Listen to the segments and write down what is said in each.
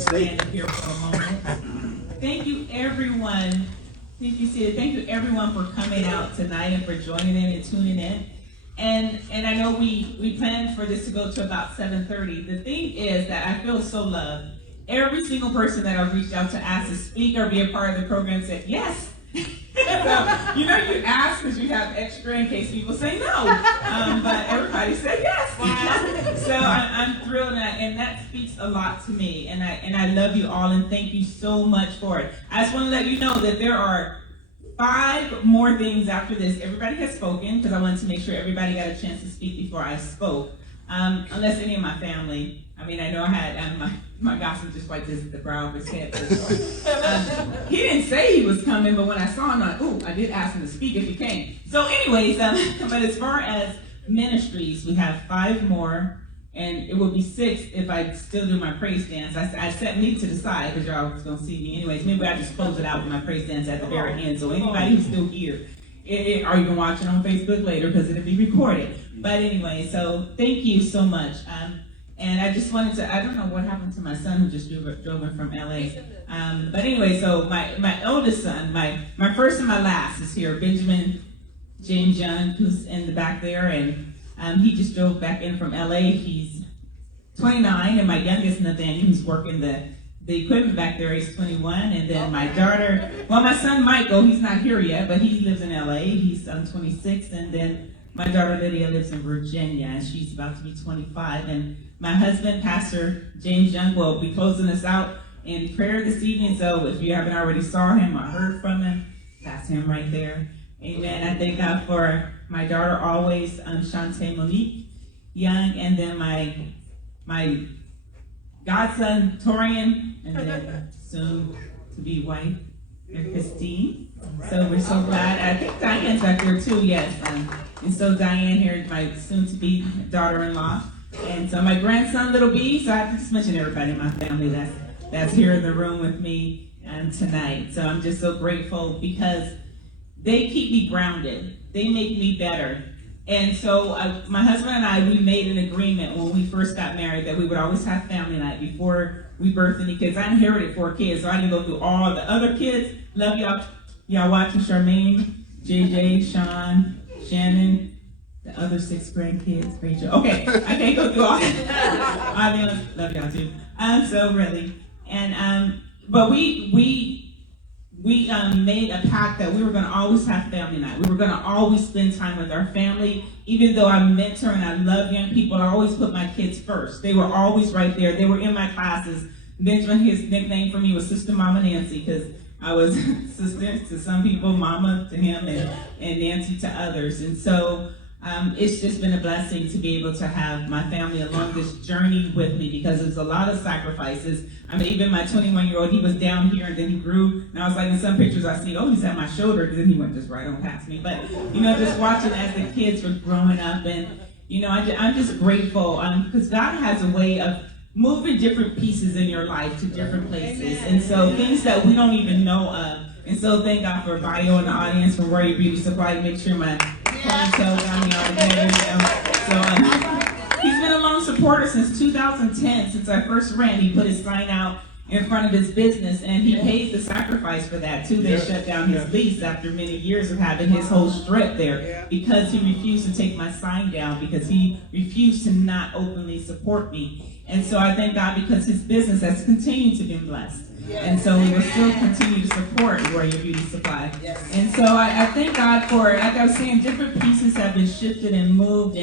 stand here for a moment. Thank you, everyone. Thank you, Sid. Thank you, everyone, for coming out tonight and for joining in and tuning in. And I know we planned for this to go to about 7:30. The thing is that I feel so loved. Every single person that I've reached out to ask to speak or be a part of the program said yes. So, you ask because you have extra in case people say no. But everybody said yes. So I'm thrilled, and that speaks a lot to me. And I love you all, and thank you so much for it. I just want to let you know that there are 5 more things after this. Everybody has spoken because I wanted to make sure everybody got a chance to speak before I spoke. Unless any of my family. I mean, I know I had my godson just wiped the brow of his head. He didn't say he was coming, but when I saw him, I did ask him to speak if he came. So anyways, but as far as ministries, we have 5 more, and it will be 6 if I still do my praise dance. I set me to the side because y'all was going to see me anyways. Maybe I just close it out with my praise dance at the very end. So anybody who's still here, or you can watch it on Facebook later because it'll be recorded. But anyway, so thank you so much. And I just wanted to, I don't know what happened to my son who just drove in from LA. But anyway, so my oldest son, my first and my last is here, Benjamin James Young, who's in the back there. And he just drove back in from LA. He's 29, and my youngest, Nathaniel, who's working the equipment back there, he's 21. And then my daughter, my son Michael, he's not here yet, but he lives in LA. He's 26. And then my daughter Lydia lives in Virginia, and she's about to be 25. And my husband, Pastor James Young, will be closing us out in prayer this evening. So if you haven't already saw him or heard from him, that's him right there. Amen. I thank God for my daughter always, Shantae Monique Young, and then my godson, Torian, and then soon to be wife, Christine. So we're so glad. I think Diane's back there too, yes. And so Diane here, my soon-to-be daughter-in-law. And so my grandson, Little B, so I have to just mention everybody in my family that's here in the room with me tonight. So I'm just so grateful because they keep me grounded. They make me better. And so my husband and I, we made an agreement when we first got married that we would always have family night before we birthed any kids. I inherited 4 kids, so I didn't go through all the other kids. Love y'all. Y'all watching Charmaine, JJ, Sean, Shannon, the other 6 grandkids, Rachel. Okay, I can't go through all that. I mean, love y'all too. So really, and but we made a pact that we were going to always have family night. We were going to always spend time with our family. Even though I mentor and I love young people, I always put my kids first. They were always right there. They were in my classes. Benjamin, his nickname for me was Sister Mama Nancy because I was sister to some people, mama to him, and Nancy to others. And so it's just been a blessing to be able to have my family along this journey with me because it's a lot of sacrifices. I mean, even my 21-year-old, he was down here and then he grew. And I was like, in some pictures I see, he's at my shoulder, and then he went just right on past me. But, just watching as the kids were growing up, and, I'm just grateful because God has a way of moving different pieces in your life to different places. Amen. And so things that we don't even know of. And so thank God for Bio in the audience, for Royal Beauty Supply. Make sure my ponytail got me all together. So he's been a lone supporter since 2010. Since I first ran, he put his sign out in front of his business, and he pays the sacrifice for that too. They shut down his lease after many years of having his whole strip there because he refused to take my sign down because he refused to not openly support me. And so I thank God because his business has continued to be blessed. And so we will still continue to support Royal Beauty Supply. And so I thank God for it. Like I was saying, different pieces have been shifted and moved.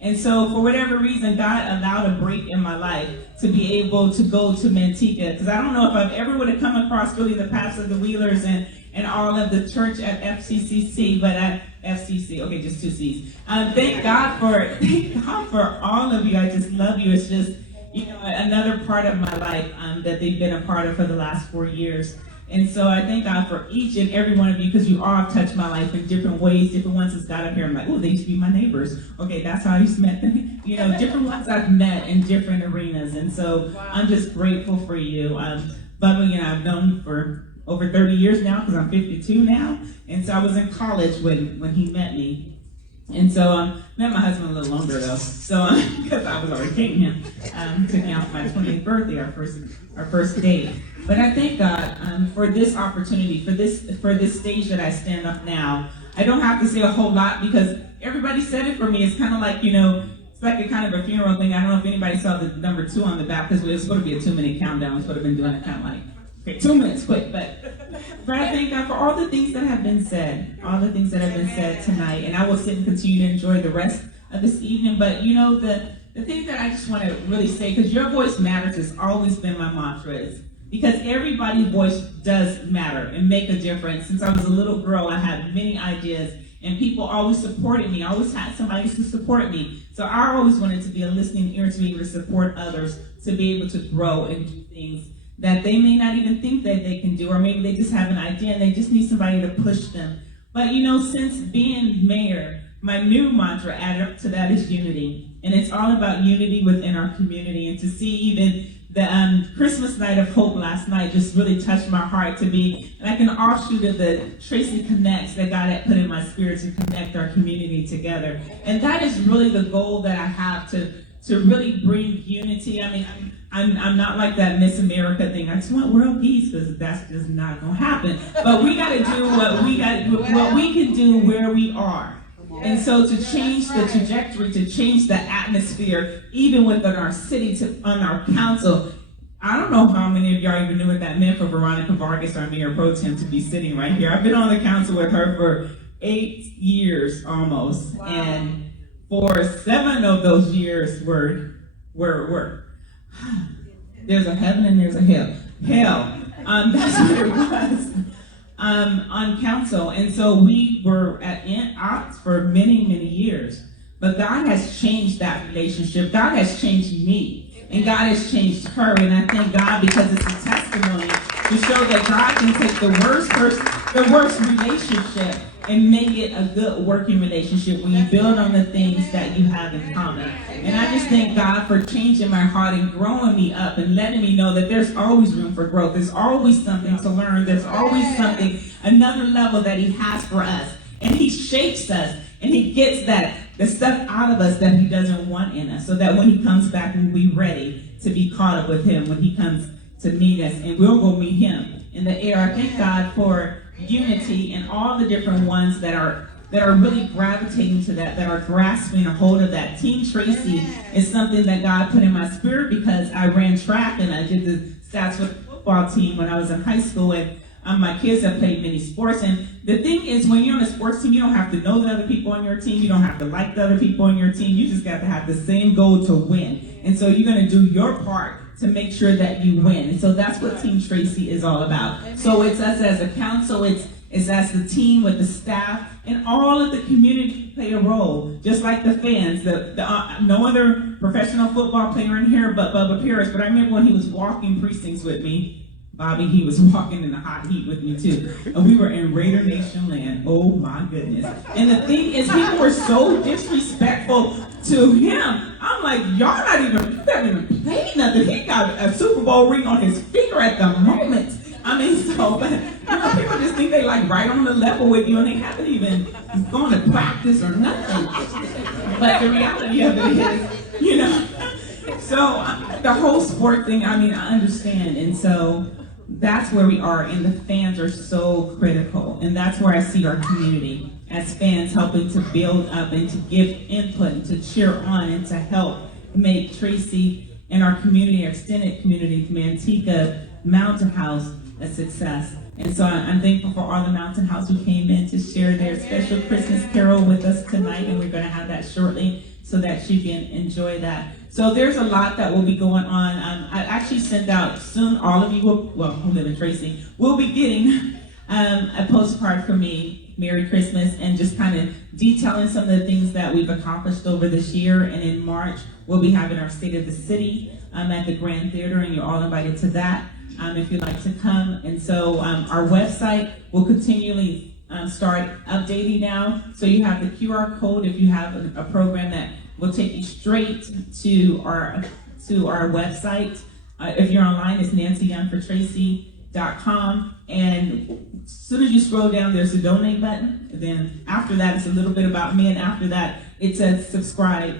And so for whatever reason, God allowed a break in my life to be able to go to Manteca. Because I don't know if I've ever would have come across really the pastor of the Wheelers and all of the church at FCCC, but at FCC, okay, just 2 C's. Thank God for all of you. I just love you. It's just, another part of my life that they've been a part of for the last 4 years. And so I thank God for each and every one of you because you all have touched my life in different ways. Different ones has got up here. I'm like, they used to be my neighbors. Okay, that's how I used to met them. Different ones I've met in different arenas. And so I'm just grateful for you. Bubba, I've known for over 30 years now because I'm 52 now. And so I was in college when he met me. And so met my husband a little longer though, so because I was already dating him. Took me out for my 20th birthday, our first date. But I thank God for this opportunity, for this stage that I stand up now. I don't have to say a whole lot because everybody said it for me. It's kind of like, it's like a kind of a funeral thing. I don't know if anybody saw the number 2 on the back because it was supposed to be a 2-minute countdown. We would have been doing it kind of like, okay, 2 minutes, quick. But I thank God for all the things that have been said, tonight. And I will sit and continue to enjoy the rest of this evening. But the thing that I just want to really say, because your voice matters has always been my mantra, is because everybody's voice does matter and make a difference. Since I was a little girl, I had many ideas, and people always supported me. I always had somebody to support me. So I always wanted to be a listening ear to be able to support others, to be able to grow and do things that they may not even think that they can do, or maybe they just have an idea and they just need somebody to push them. But since being mayor, my new mantra added up to that is unity. And it's all about unity within our community. And to see even the Christmas night of hope last night just really touched my heart, to be like an offshoot of the Tracy Connects that God had put in my spirit to connect our community together. And that is really the goal that I have, to really bring unity. I mean, I'm not like that Miss America thing. I just want world peace, because that's just not gonna happen. But we gotta do what we can do where we are. And so to change the trajectory, to change the atmosphere, even within our city, on our council. I don't know how many of y'all even knew what that meant for Veronica Vargas, our mayor pro tem, to be sitting right here. I've been on the council with her for 8 years almost. Wow. And for 7 of those years were there's a heaven and there's a hell. That's what it was. On council. And so we were at odds for many, many years. But God has changed that relationship. God has changed me. And God has changed her. And I thank God, because it's a testimony to show that God can take the worst relationship and make it a good working relationship when you build on the things that you have in common. And I just thank God for changing my heart and growing me up and letting me know that there's always room for growth. There's always something to learn. There's always something, another level that He has for us. And He shapes us, and He gets the stuff out of us that He doesn't want in us, so that when He comes back, we'll be ready to be caught up with Him when He comes to meet us, and we'll go meet Him in the air. I thank God for unity and all the different ones that are really gravitating to that are grasping a hold of that. Team Tracy is something that God put in my spirit, because I ran track and I did the stats with the football team when I was in high school, and my kids have played many sports. And the thing is, when you're on a sports team, you don't have to know the other people on your team. You don't have to like the other people on your team. You just got to have the same goal to win. And so you're going to do your part to make sure that you win. And so that's what Team Tracy is all about. So it's us as a council, it's as the team with the staff, and all of the community play a role, just like the fans. No other professional football player in here but Bubba Pierce, but I remember when he was walking precincts with me, Bobby, he was walking in the hot heat with me too. And we were in Raider Nation land. Oh my goodness. And the thing is, people were so disrespectful to him. I'm like, you haven't even played nothing. He got a Super Bowl ring on his finger at the moment. I mean, so, but people just think they like right on the level with you, and they haven't even gone to practice or nothing. But the reality of it is, so the whole sport thing, I mean, I understand. And so that's where we are, and the fans are so critical. And that's where I see our community as fans, helping to build up and to give input and to cheer on and to help make Tracy and our community, our extended community, Manteca, Mountain House, a success. And so I'm thankful for all the Mountain House who came in to share their special Christmas carol with us tonight, and we're going to have that shortly so that you can enjoy that. So there's a lot that will be going on. I actually sent out soon, all of you who live in Tracy, will be getting a postcard from me, Merry Christmas, and just kind of detailing some of the things that we've accomplished over this year. And in March, we'll be having our State of the City at the Grand Theater, and you're all invited to that. If you'd like to come. And so our website will continually start updating now. So you have the QR code if you have a program that will take you straight to our website. If you're online, it's nancyyoungfortracy.com. And as soon as you scroll down, there's a donate button. And then after that, it's a little bit about me. And after that, it's a subscribe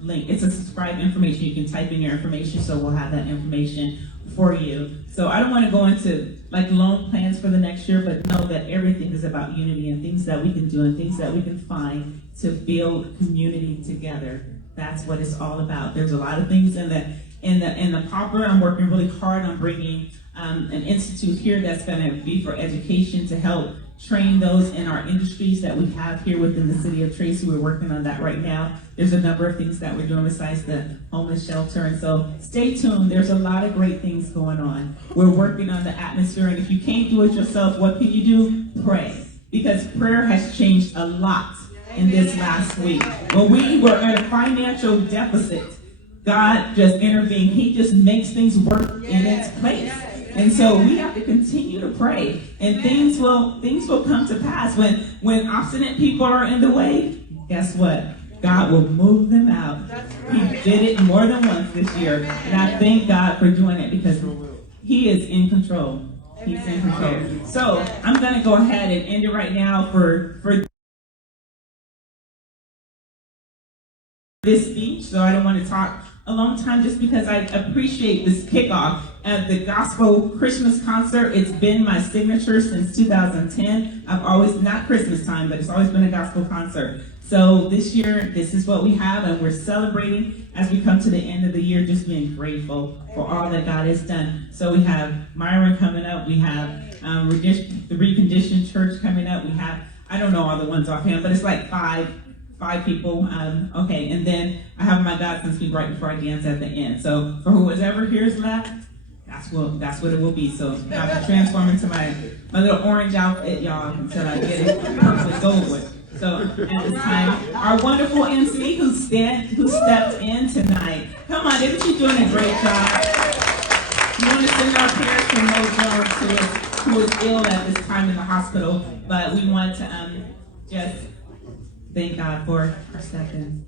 link. It's a subscribe information. You can type in your information, so we'll have that information for you. So I don't want to go into like loan plans for the next year, but know that everything is about unity and things that we can do and things that we can find to build community together. That's what it's all about. There's a lot of things in the popper. I'm working really hard on bringing an institute here that's going to be for education to help train those in our industries that we have here within the city of Tracy. We're working on that right now. There's a number of things that we're doing besides the homeless shelter. And so stay tuned. There's a lot of great things going on. We're working on the atmosphere. And if you can't do it yourself, what can you do? Pray. Because prayer has changed a lot in this last week. When we were in a financial deficit, God just intervened. He just makes things work in its place. And so we have to continue to pray, and things will come to pass. When obstinate people are in the way, guess what? God will move them out. He did it more than once this year, and I thank God for doing it because He is in control. He's in control. So I'm going to go ahead and end it right now for this speech. So I don't want to talk a long time just because I appreciate this kickoff at the Gospel Christmas concert. It's been my signature since 2010. I've always, not Christmas time, but it's always been a gospel concert. So this year, this is what we have, and we're celebrating as we come to the end of the year, just being grateful for all that God has done. So we have Myron coming up. We have the Reconditioned Church coming up. We have, I don't know all the ones offhand, but it's like five people. Okay, and then I have my God speak right before I dance at the end. So for whoever here is left, that's what it will be. So I have to transform into my little orange outfit, y'all, until I get it perfectly gold with. So at this time, our wonderful MC who stepped in tonight. Come on, isn't she doing a great job? We want to send our prayers to Mo Jones, who is ill at this time in the hospital, but we want to just thank God for our step-ins.